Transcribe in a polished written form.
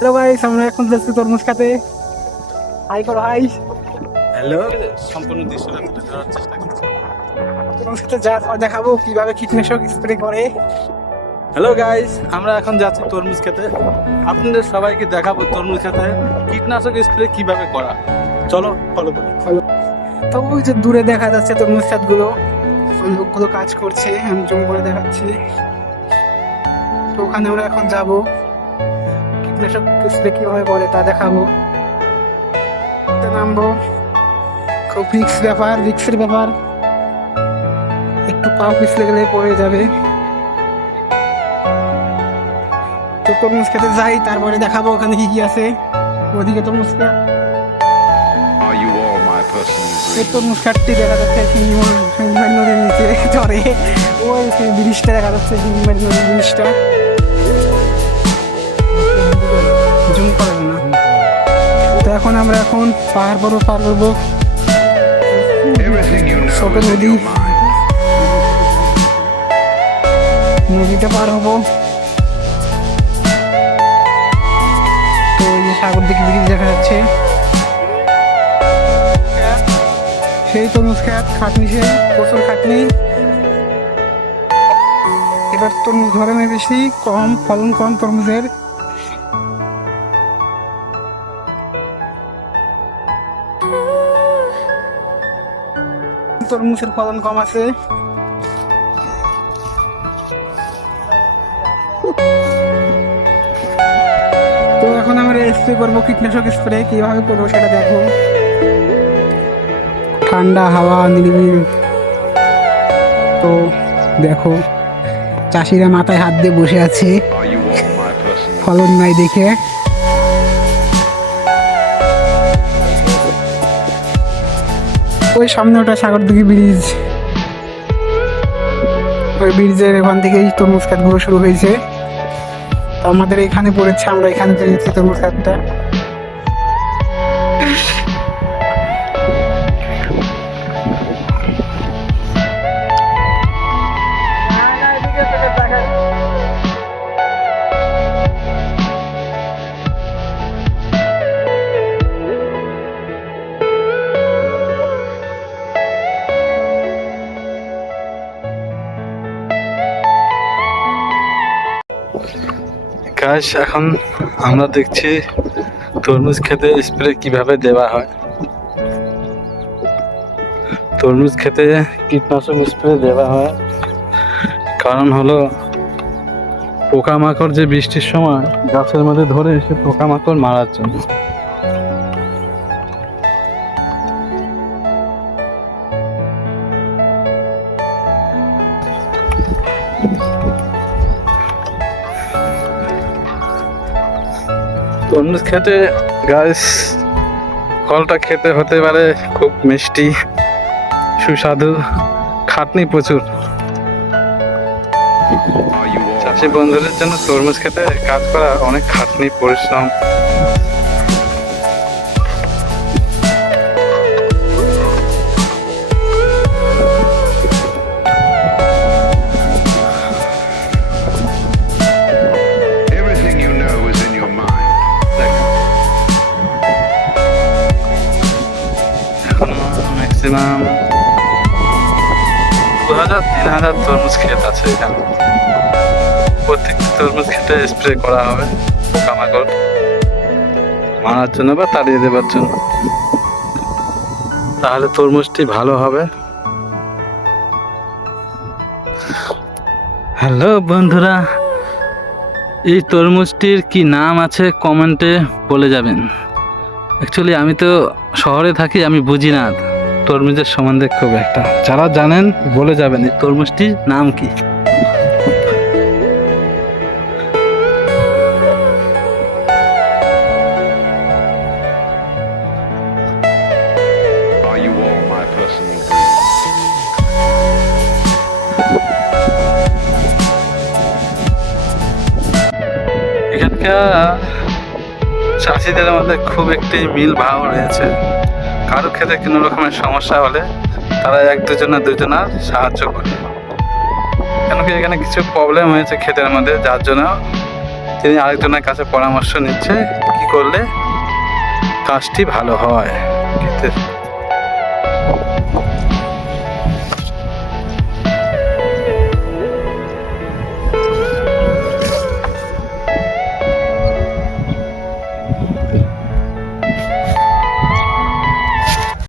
Hello guys, আমরা এখন যাচ্ছি তরমুজ খেতে। হাই করো, হাই। হ্যালো, সম্পূর্ণ দৃশ্যটা তুলে ধরার চেষ্টা করছি। তরমুজ খেতে যা দেখাবো কিভাবে কীটনাশক স্প্রে করে। হ্যালো গাইস, আমরা এখন যাচ্ছি তরমুজ খেতে। আপনাদের সবাইকে দেখাবো তরমুজ খেতে কীটনাশক স্প্রে কিভাবে করা। চলো ফলো করি। তো ওই যে দূরে দেখা যাচ্ছে তরমুজ খেতগুলো, ওই লোকগুলো কাজ করছে, আমি জুম করে দেখাচ্ছি। তো ওখানে আমরা এখন যাব, কীটনাশক স্প্রে কিভাবে করে তা দেখাবো। নামবো, খুব রিক্সের ব্যাপার, একটু পা পিছলে গেলে পড়ে যাবে। তো তরমুজ খেতে যাই, তারপরে দেখাবো ওখানে কি কি আছে। ওদিকে তরমুজ খেত, এই তরমুজ খাটটি দেখা যাচ্ছে সিংহিমারি নদীর নিচে চরে। ওই সেই ব্রিজটা দেখা যাচ্ছে, সিংহিমারি নদীর ব্রিজটা। জুম করবো না। তো এখন আমরা পাহাড় পর্বত পার করবো, ছোট নদীটা পার হবো। তো এই যে সাগর দিকে ব্রিজ দেখা যাচ্ছে, সেই তরমুজ খেত, খাটনি, সেই প্রচুর খাটনি। এবার তরমুজ ধরনে বেশি, কম ফলন, কম তরমুজের। তরমুজের ফলন কম আছে। তো এখন আমরা স্প্রে করবো, কীটনাশক স্প্রে কিভাবে করবো সেটা দেখো। ঠান্ডা হাওয়া, নিরিবিলি। তো দেখো, চাষিরা মাথায় হাত দিয়ে বসে আছে ফলন নাই দেখে। ওই সামনে ওটা সাগরদিঘি ব্রিজ, ওই ব্রিজের ওখান থেকেই তরমুজ খাতগুলো শুরু হয়েছে। তো আমাদের এখানে পড়েছে, আমরা এখানে পেয়েছি তরমুজ খাতটা। গাইস, এখন আমরা দেখছি তরমুজ খেতে স্প্রে কিভাবে দেওয়া হয়। তরমুজ খেতে কীটনাশক স্প্রে দেওয়া হয় কারণ হলো পোকামাকড় যে বৃষ্টির সময় গাছের মধ্যে ধরে এসে পোকামাকড় মারার জন্য। তরমুজ খেতে গাছ, ফলটা খেতে হতে পারে খুব মিষ্টি, সুস্বাদু, খাটনি প্রচুর। চাষি বন্ধুদের জন্য তরমুজ খেতে কাজ করা অনেক খাটনি, পরিশ্রম। ম্যাক্সিমাম 2000-3000 তরমুজ ক্ষেত আছে এখানে। প্রত্যেকটি তরমুজ খেতে স্প্রে করা হবে পোকামাকড় মারার জন্য বা তাড়িয়ে দেবার জন্য, তাহলে তরমুজটি ভালো হবে। হ্যালো বন্ধুরা, এই তরমুজটির কি নাম আছে কমেন্টে বলে যাবেন। অ্যাকচুয়ালি আমি তো শহরে থাকি, আমি বুঝি না তরমুজের সম্বন্ধে খুব একটা। যারা জানেন বলে যাবেন এই তরমুজটির নাম কি। এখানকার চাষিদের মধ্যে খুব একটি মিল ভাব রয়েছে। কারো ক্ষেত্রে কোনো রকমের সমস্যা হলে তারা এক দুজনার সাহায্য করে। কেন কি এখানে কিছু প্রবলেম হয়েছে ক্ষেতের মধ্যে, যার জন্য তিনি আরেকজনের কাছে পরামর্শ নিচ্ছে কি করলে কাজটি ভালো হয়।